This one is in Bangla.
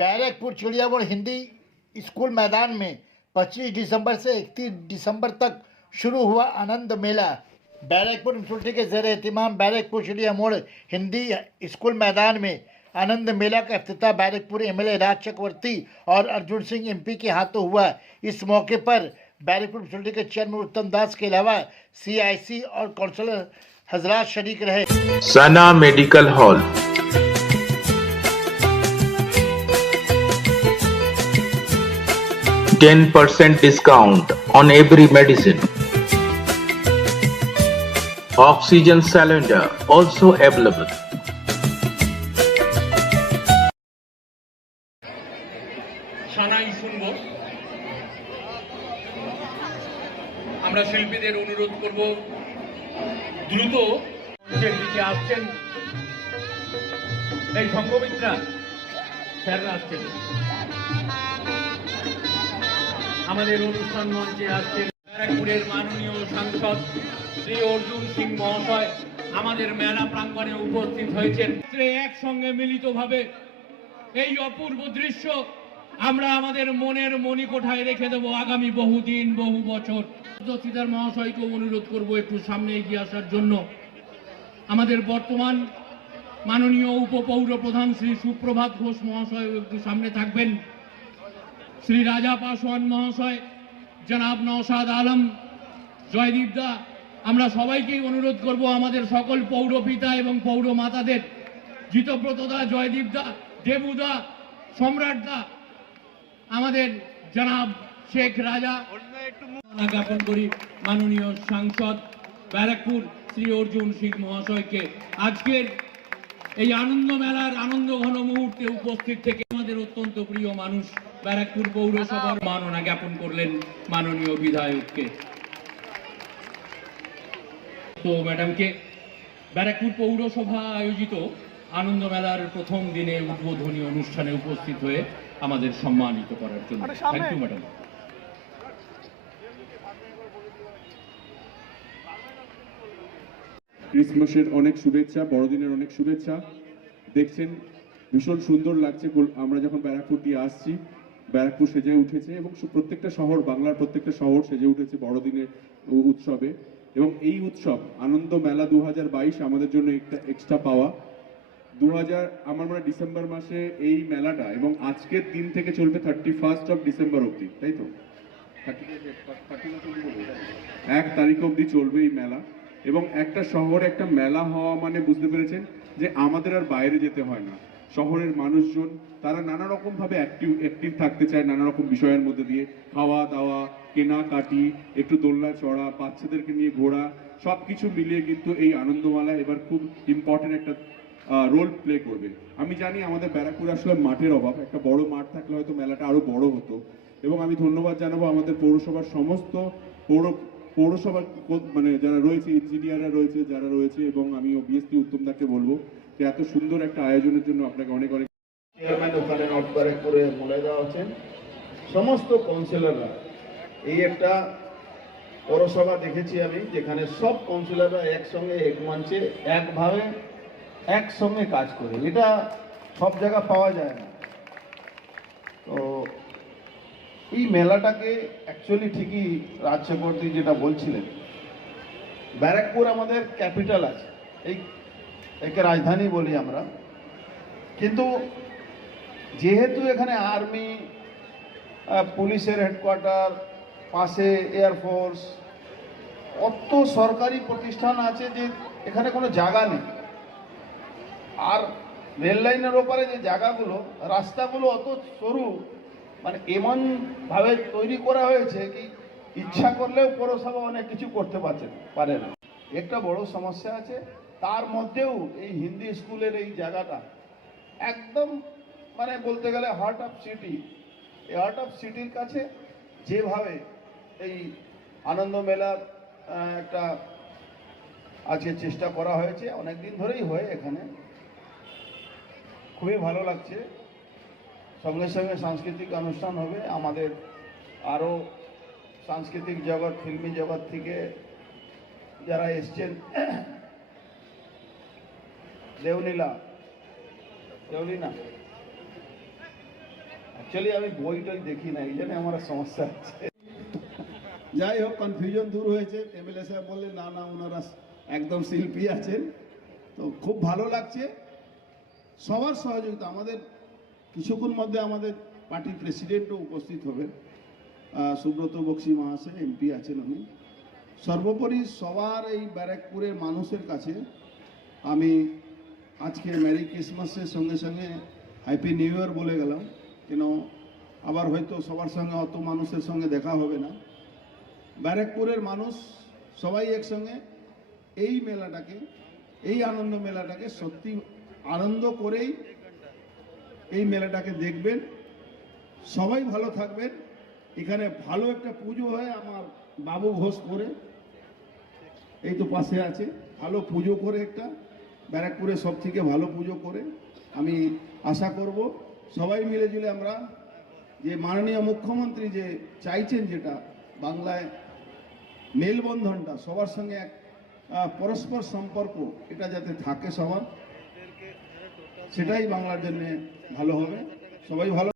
बैरकपुर चिड़िया हिंदी स्कूल मैदान में 25 दिसंबर से 31 दिसंबर तक शुरू हुआ आनंद मेला। बैरकपुर म्यूनसिपलिटी के ज़ेर एहतिमाम बैरकपुर चिड़िया मोड़ हिंदी स्कूल मैदान में आनंद मेला का इफ्तिताह बैरकपुर एमएलए राज चक्रवर्ती और अर्जुन सिंह एमपी के हाथों हुआ। इस मौके पर बैरकपुर म्यूनसिपलिटी के चेयरमैन उत्तम दास के अलावा सीआईसी और काउंसलर हजरात शरीक रहे। सना medical hall, 10% discount on every medicine. Oxygen cylinder also available. সানাই শুনব। আমরা শিল্পীদের অনুরোধ করব দ্রুত মঞ্চের দিকে আসছেন। এই সংঘমিত্রা স্যাররা আসছেন। আমাদের অনুষ্ঠান মঞ্চে আসছেন ব্যারাকপুরের মাননীয় সাংসদ শ্রী অর্জুন সিং মহাশয় আমাদের মেলা প্রাঙ্গণে উপস্থিত হয়েছেন। একসঙ্গে মিলিতভাবে এই অপূর্ব দৃশ্য আমরা আমাদের মনের মণিকোঠায় রেখে দেব আগামী বহুদিন বহু বছর। শ্রীধর মহাশয়কে অনুরোধ করব একটু সামনে এগিয়ে আসার জন্য। আমাদের বর্তমান মাননীয় উপপৌর প্রধান শ্রী সুপ্রভাত ঘোষ মহাশয় একটু সামনে থাকবেন। শ্রী রাজা পাসওয়ান মহাশয়, জনাব নওশাদ আলম, জয়দীপ দা, আমরা সবাইকেই অনুরোধ করব আমাদের সকল পৌরপিতা এবং পৌর মাতাদের, জিতব্রত দা, জয়দীপ দা, দেবু দা, সম্রাট দা, আমাদের জনাব শেখ রাজা জ্ঞাপন করি মাননীয় সাংসদ ব্যারাকপুর শ্রী অর্জুন সিং মহাশয়কে আজকের এই আনন্দ মেলার আনন্দ ঘন মুহূর্তে উপস্থিত থেকে আমাদের অত্যন্ত প্রিয় মানুষ ব্যারাকপুর পৌরসভার মাননা জ্ঞাপন করলেন মাননীয় বিধায়ককে। তো ম্যাডামকে ব্যারাকপুর পৌরসভা আয়োজিত আনন্দ মেলার প্রথম দিনে উদ্বোধনী অনুষ্ঠানে উপস্থিত হয়ে আমাদের সম্মানিত করার জন্য থ্যাংক ইউ ম্যাডাম। ক্রিসমাসের অনেক শুভেচ্ছা, বড়দিনের অনেক শুভেচ্ছা। দেখছেন ভীষণ সুন্দর লাগছে। আমরা যখন ব্যারাকপুর দিয়ে আসছি, ব্যারাকপুর সেজে উঠেছে এবং প্রত্যেকটা শহর, বাংলার প্রত্যেকটা শহর সেজে উঠেছে বড়দিনের উৎসবে। এবং এই উৎসব আনন্দ মেলা 2022 আমাদের জন্য একটা এক্সট্রা পাওয়া। আমার মনে হয় ডিসেম্বর মাসে এই মেলাটা এবং আজকের দিন থেকে চলবে 31 ডিসেম্বর অবধি, তাই তো? 1 তারিখ অবধি চলবে এই মেলা। এবং একটা শহরে একটা মেলা হওয়া মানে বুঝতে পেরেছেন যে আমাদের আর বাইরে যেতে হয় না। শহরের মানুষজন তারা নানা রকম ভাবে অ্যাক্টিভ থাকতে চায়, নানা রকম বিষয়ের মধ্যে দিয়ে খাওয়া দাওয়া, কেনাকাটি, একটু দোলনা চড়া, বাচ্চাদেরকে নিয়ে ঘোরা, সবকিছু মিলিয়ে কিন্তু এই আনন্দমেলা এবার খুব ইম্পর্টেন্ট একটা রোল প্লে করবে। আমি জানি আমাদের ব্যারাকপুর আসলে মাঠের অভাব, একটা বড় মাঠ থাকলে হয়তো মেলাটা আরো বড় হতো। এবং আমি ধন্যবাদ জানাবো আমাদের পৌরসভার সমস্ত পৌরসভার মানে যারা রয়েছে, ইঞ্জিনিয়াররা রয়েছে, যারা রয়েছে, এবং আমি অবভিয়াসলি উত্তম দাকে বলবো যে এত সুন্দর একটা আয়োজনের জন্য আপনাকে অনেক অনেক। চেয়ারম্যান ওখানে নোট করে বলে দেওয়া আছেন সমস্ত কাউন্সিলররা। এই একটা পৌরসভা দেখেছি আমি যেখানে সব কাউন্সিলররা একসঙ্গে এক মঞ্চে একভাবে একসঙ্গে কাজ করে, এটা সব জায়গা পাওয়া যায় না। তো এই মেলাটাকে অ্যাকচুয়ালি ঠিকই রাজ চক্রবর্তী যেটা বলছিলেন, ব্যারাকপুর আমাদের ক্যাপিটাল আছে, একে রাজধানী বলি আমরা, কিন্তু যেহেতু এখানে আর্মি, পুলিশের হেডকোয়ার্টার, পাশে এয়ারফোর্স, অত সরকারি প্রতিষ্ঠান আছে যে এখানে কোনো জায়গা নেই। আর রেল লাইনের ওপরে যে জায়গাগুলো, রাস্তাগুলো অত সরু, মানে এমনভাবে তৈরি করা হয়েছে কি ইচ্ছা করলেও পৌরসভা অনেক কিছু করতে পারে না। একটা বড় সমস্যা আছে। তার মধ্যেও এই হিন্দি স্কুলের এই জায়গাটা একদম মানে বলতে গেলে হার্ট অফ সিটি। এই হার্ট অফ সিটির কাছে যেভাবে এই আনন্দ মেলার একটা আজকে চেষ্টা করা হয়েছে, অনেক দিন ধরেই হয় এখানে, খুবই ভালো লাগছে। সঙ্গে সঙ্গে সাংস্কৃতিক অনুষ্ঠান হবে। আমাদের আরও সাংস্কৃতিক জগৎ, ফিল্মি জগৎ থেকে যারা এসছেন, দেওলিনা অ্যাকচুয়ালি আমি বইটাই দেখি না, এই জন্য আমার সমস্যা আছে। যাই হোক, কনফিউশন দূর হয়েছে। এমএলএ সাহেব বললেন না না ওনারা একদম শিল্পী আছেন, তো খুব ভালো লাগছে। সবার সহযোগিতা, আমাদের কিছুক্ষণ মধ্যে আমাদের পার্টির প্রেসিডেন্টও উপস্থিত হবেন, সুব্রত বক্সি মহাশয় এমপি আছেন উনি। সর্বোপরি সবার এই ব্যারাকপুরের মানুষের কাছে আমি আজকে মেরি ক্রিসমাসের সঙ্গে সঙ্গে হ্যাপি নিউ ইয়ার বলে গেলাম, কেন আবার হয়তো সবার সঙ্গে অত মানুষের সঙ্গে দেখা হবে না। ব্যারাকপুরের মানুষ সবাই একসঙ্গে এই মেলাটাকে, এই আনন্দ মেলাটাকে সত্যি আনন্দ করেই এই মেলাটাকে দেখবেন। সবাই ভালো থাকবেন। এখানে ভালো একটা পুজো হয় আমার বাবু ঘোষ করে, এই তো পাশে আছে, ভালো পুজো করে একটা ব্যারাকপুরে সব থেকে ভালো পুজো করে। আমি আশা করব সবাই মিলেজুলে আমরা যে মাননীয় মুখ্যমন্ত্রী যে চাইছেন, যেটা বাংলায় মেলবন্ধনটা সবার সঙ্গে এক পরস্পর সম্পর্ক, এটা যাতে থাকে সবার, সেটাই বাংলার জন্য ভালো হবে। সবাই ভালো